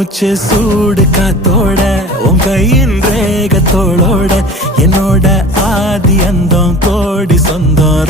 மூச்சு சூடு காத்தோட உன் கையின் ரேகத்தோளோட என்னோட ஆதி அந்தம் கோடி சொந்தம்